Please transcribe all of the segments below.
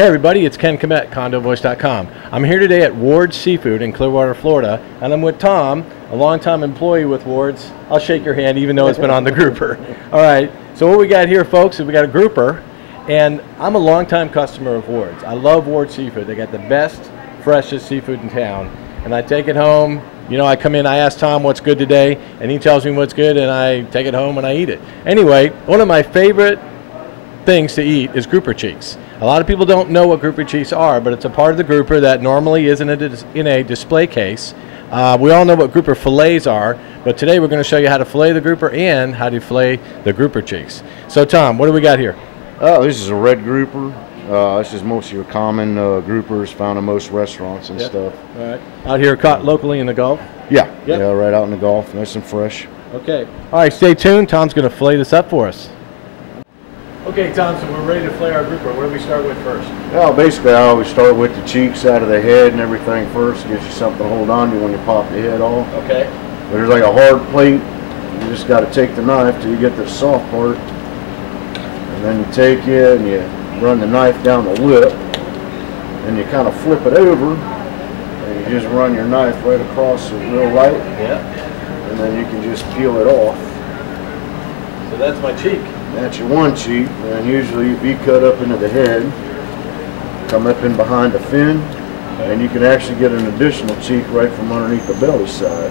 Hey everybody, it's Ken Komet, CondoVoice.com. I'm here today at Ward's Seafood in Clearwater, Florida, and I'm with Tom, a longtime employee with Ward's. I'll shake your hand even though it's been on the grouper. All right, so what we got here, folks, is we got a grouper, and I'm a longtime customer of Ward's. I love Ward's Seafood. They got the best, freshest seafood in town, and I take it home. You know, I come in, I ask Tom what's good today, and he tells me what's good, and I take it home and I eat it. Anyway, one of my favorite things to eat is grouper cheeks. A lot of people don't know what grouper cheeks are, but it's a part of the grouper that normally isn't in a display case. We all know what grouper fillets are, but today we're going to show you how to fillet the grouper and how to fillet the grouper cheeks. So Tom, what do we got here? Oh, this is a red grouper. This is most of your common groupers found in most restaurants and stuff. All right. Out here caught locally in the Gulf? Yeah, yeah, right out in the Gulf, nice and fresh. Okay. All right, stay tuned. Tom's going to fillet this up for us. Okay, Tom, so we're ready to fillet our grouper. What do we start with first? Well, basically, I always start with the cheeks out of the head and everything first. Gives you something to hold on to when you pop the head off. Okay. There's like a hard plate. You just got to take the knife till you get the soft part. And then you take it and you run the knife down the lip. And you kind of flip it over. And you just run your knife right across it real light. Yeah. And then you can just peel it off. So that's my cheek. That's your one cheek, and usually you cut up into the head, come up in behind the fin, and you can actually get an additional cheek right from underneath the belly side.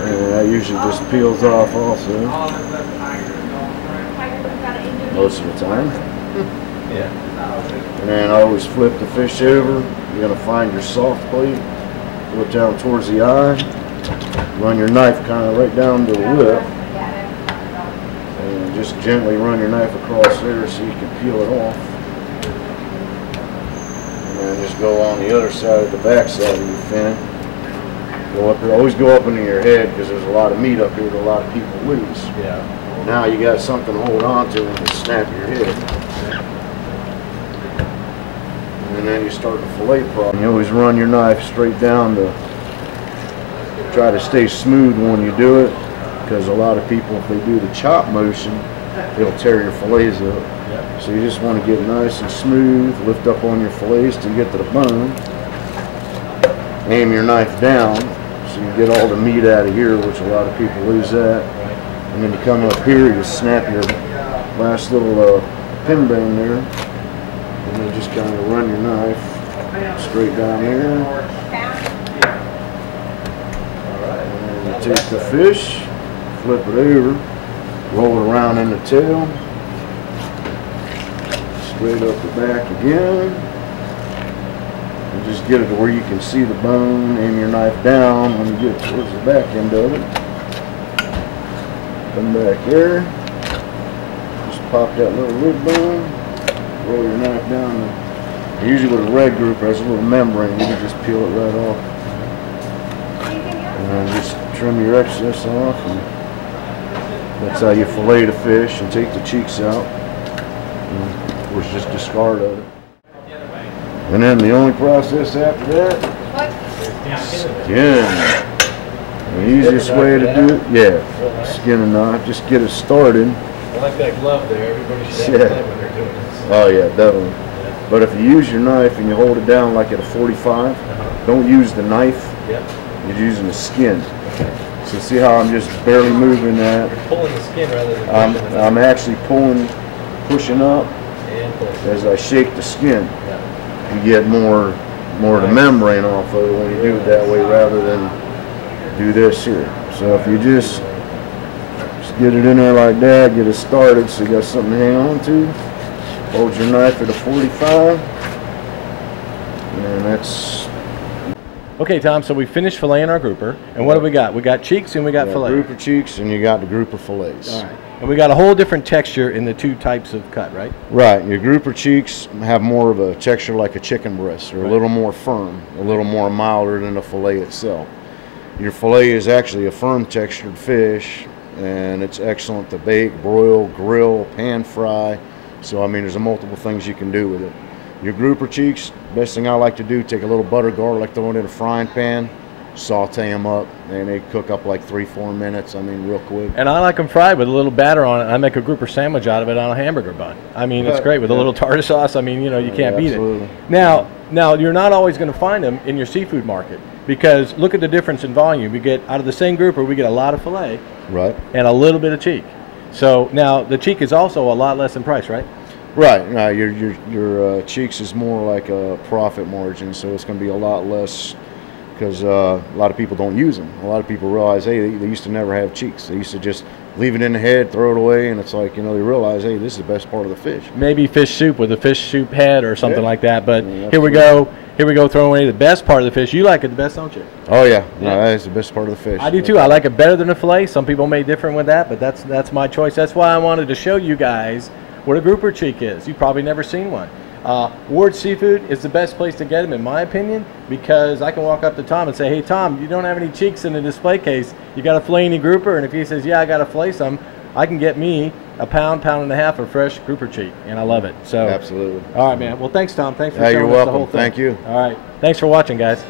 And that usually just peels off also, most of the time. Yeah. And then I always flip the fish over. You're going to find your soft plate, look down towards the eye, run your knife kind of right down to the lip. Just gently run your knife across there so you can peel it off. And then just go on the other side of the back side of your fin. Go up there, always go up into your head because there's a lot of meat up here that a lot of people lose. Yeah. Now you got something to hold on to and just snap your head. And then you start the fillet process. You always run your knife straight down to try to stay smooth when you do it. Because a lot of people, if they do the chop motion, it'll tear your fillets up. Yeah. So you just want to get nice and smooth, lift up on your fillets till you get to the bone. Aim your knife down so you get all the meat out of here, which a lot of people lose that. And then you come up here, you snap your last little pin bone there, and then just kind of run your knife straight down there. And then you take the fish, flip it over, roll it around in the tail, straight up the back again, and just get it to where you can see the bone. Aim your knife down when you get towards the back end of it. Come back here, just pop that little rib bone, roll your knife down. Usually with a red grouper, there's a little membrane, you can just peel it right off. And then just trim your excess off. And that's how you fillet the fish and take the cheeks out. And of course, just discard of it. And then the only process after that, skin. The easiest way to do it, skin a knife. Just get it started. I like that glove there. Everybody should have that when they're doing this. Oh yeah, definitely. Yeah. But if you use your knife and you hold it down like at a 45, don't use the knife. You're using the skin. Okay. So see how I'm just barely moving that? You're pulling the skin rather than pushing it. I'm actually pushing up and pulling. as I shake the skin. Yeah. You get more of the membrane off of it when you do it that way rather than do this here. So if you just get it in there like that, get it started so you got something to hang on to. Hold your knife at a 45, and that's... Okay, Tom, so we finished filleting our grouper, and what do we got? We got cheeks and we got fillet. Grouper cheeks and you got the grouper fillets. All right. And we got a whole different texture in the two types of cut, right? Right. Your grouper cheeks have more of a texture like a chicken breast, or a little more firm, a little more milder than the fillet itself. Your fillet is actually a firm textured fish, and it's excellent to bake, broil, grill, pan fry. So I mean, there's multiple things you can do with it. Your grouper cheeks, best thing I like to do, take a little butter garlic, throw it in a frying pan, saute them up, and they cook up like 3-4 minutes. I mean, real quick. And I like them fried with a little batter on it. I make a grouper sandwich out of it on a hamburger bun. I mean, it's great with a little tartar sauce. I mean, you know, you can't beat it. Now, you're not always going to find them in your seafood market, because look at the difference in volume. We get out of the same grouper, we get a lot of fillet, right, and a little bit of cheek. So now the cheek is also a lot less in price, right? Right. Now your cheeks is more like a profit margin, so it's going to be a lot less, because a lot of people don't use them. A lot of people realize, hey, they used to never have cheeks. They used to just leave it in the head, throw it away, and it's like, you know, they realize, hey, this is the best part of the fish. Maybe fish soup with a fish soup head or something like that. But here we go. Here we go, throwing away the best part of the fish. You like it the best, don't you? Oh yeah, no, that is the best part of the fish. I do too. I like it better than the fillet. Some people may differ with that, but that's my choice. That's why I wanted to show you guys what a grouper cheek is. You've probably never seen one. Ward Seafood is the best place to get them, in my opinion, because I can walk up to Tom and say, hey, Tom, you don't have any cheeks in the display case. You got a fillet any grouper? And if he says, yeah, I got to fillet some, I can get me a pound and a half of fresh grouper cheek, and I love it. So absolutely. All right, man. Well, thanks, Tom. Thanks for showing us the whole thing. Thank you. All right. Thanks for watching, guys.